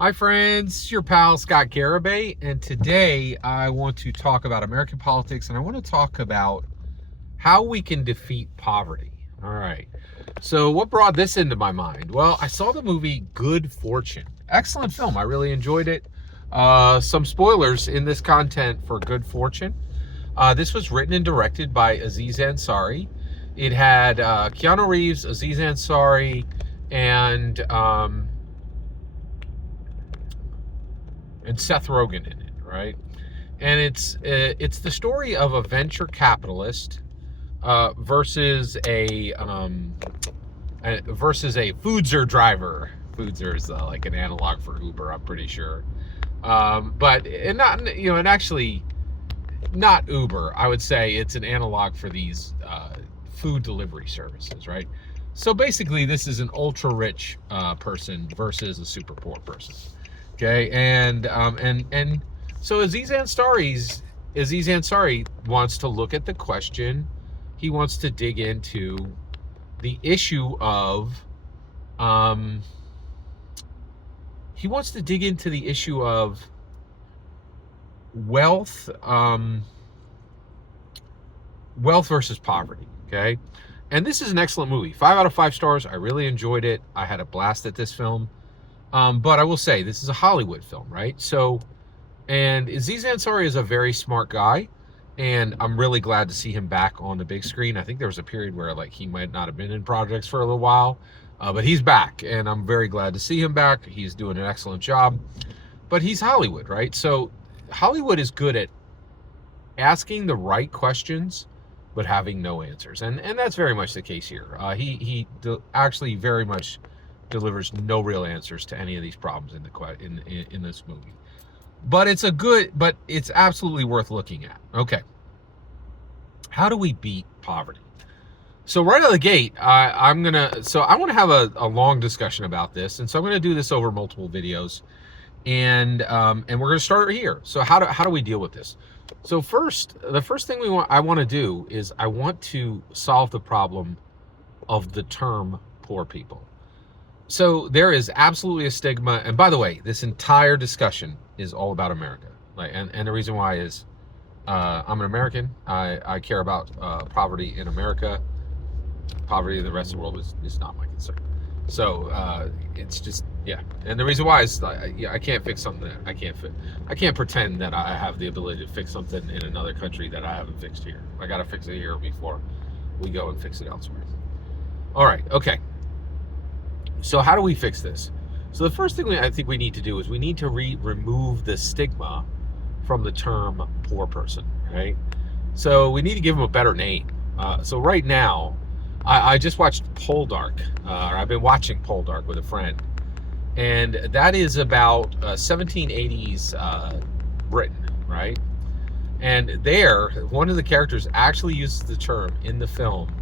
Hi, friends. Your pal Scott Garibay, and today I want to talk about American politics, and I want to talk about how we can defeat poverty. All right. So, what brought this into my mind? Well, I saw the movie Good Fortune. Excellent film. I really enjoyed it. Some spoilers in this content for Good Fortune. This was written and directed by Aziz Ansari. It had Keanu Reeves, Aziz Ansari, and Seth Rogen in it, right? And it's the story of a venture capitalist versus a foodser driver. Foodser is like an analog for Uber, I'm pretty sure. But and not and actually not Uber. I would say it's an analog for these food delivery services, right? So basically, this is an ultra rich person versus a super poor person. Okay, and so Aziz Ansari wants to look at the question. He wants to dig into the issue of um, he wants to dig into the issue of wealth wealth versus poverty. Okay, and this is an excellent movie. 5 out of 5 stars. I really enjoyed it. I had a blast at this film. But I will say this is a Hollywood film, right? So, and Aziz Ansari is a very smart guy, and I'm really glad to see him back on the big screen. I think there was a period where like he might not have been in projects for a little while, but he's back, and I'm very glad to see him back. He's doing an excellent job. But he's Hollywood, right? So Hollywood is good at asking the right questions, but having no answers, and that's very much the case here. Actually very much delivers no real answers to any of these problems in this movie. But it's absolutely worth looking at. Okay, how do we beat poverty? So right out of the gate, I want to have a long discussion about this, and so I'm gonna do this over multiple videos, and we're gonna start here. So how do we deal with this? So the first thing I want to do is I want to solve the problem of the term poor people. So there is absolutely a stigma, and by the way, this entire discussion is all about America. Like, and the reason why is I'm an American. I care about poverty in America. Poverty in the rest of the world is not my concern. So it's just and the reason why is I can't fix something that I can't fit. I can't pretend that I have the ability to fix something in another country that I haven't fixed here. I got to fix it here before we go and fix it elsewhere. All right, okay. So how do we fix this? So the first thing I think we need to do is we need to remove the stigma from the term poor person, right? So we need to give them a better name. So right now, I just watched Poldark, or I've been watching Poldark with a friend, and that is about 1780s Britain, right? And there, one of the characters actually uses the term in the film.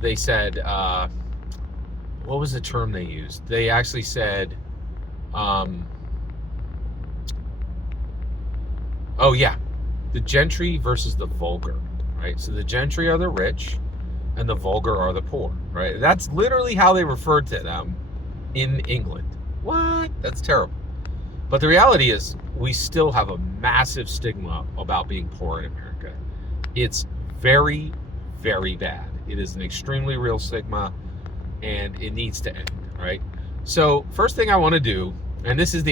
They said, what was the term they used? They actually said, oh yeah, the gentry versus the vulgar, right? So the gentry are the rich, and the vulgar are the poor, right? That's literally how they referred to them in England. What? That's terrible. But the reality is, we still have a massive stigma about being poor in America. It's very, very bad. It is an extremely real stigma, and it needs to end, right? So first thing I want to do, and this is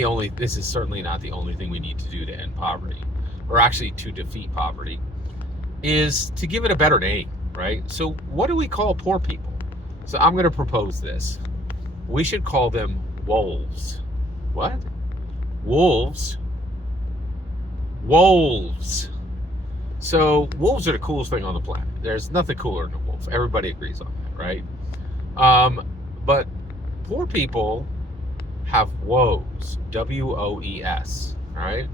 certainly not the only thing we need to do to end poverty, or actually to defeat poverty, is to give it a better name, right? So what do we call poor people? So I'm going to propose this. We should call them wolves. What? Wolves? Wolves. So wolves are the coolest thing on the planet. There's nothing cooler than a wolf. Everybody agrees on that, right? But poor people have woes, WOES, right?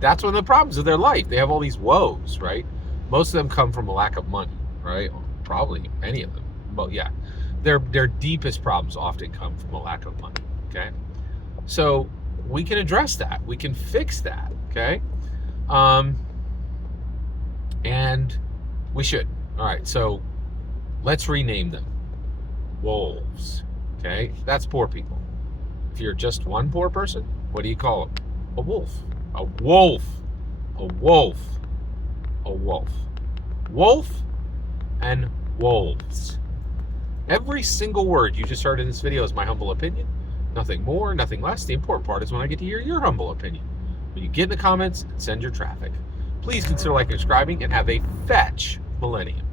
That's one of the problems of their life. They have all these woes, right? Most of them come from a lack of money, right? Probably any of them, but yeah, their deepest problems often come from a lack of money. Okay, so we can address that. We can fix that. Okay, and we should. All right, so let's rename them wolves. Okay, that's poor people. If you're just one poor person, what do you call them? A wolf. A wolf. A wolf. A wolf. Wolf and wolves. Every single word you just heard in this video is my humble opinion. Nothing more, nothing less. The important part is when I get to hear your humble opinion. When you get in the comments and send your traffic. Please consider liking and subscribing, and have a fetch millennium.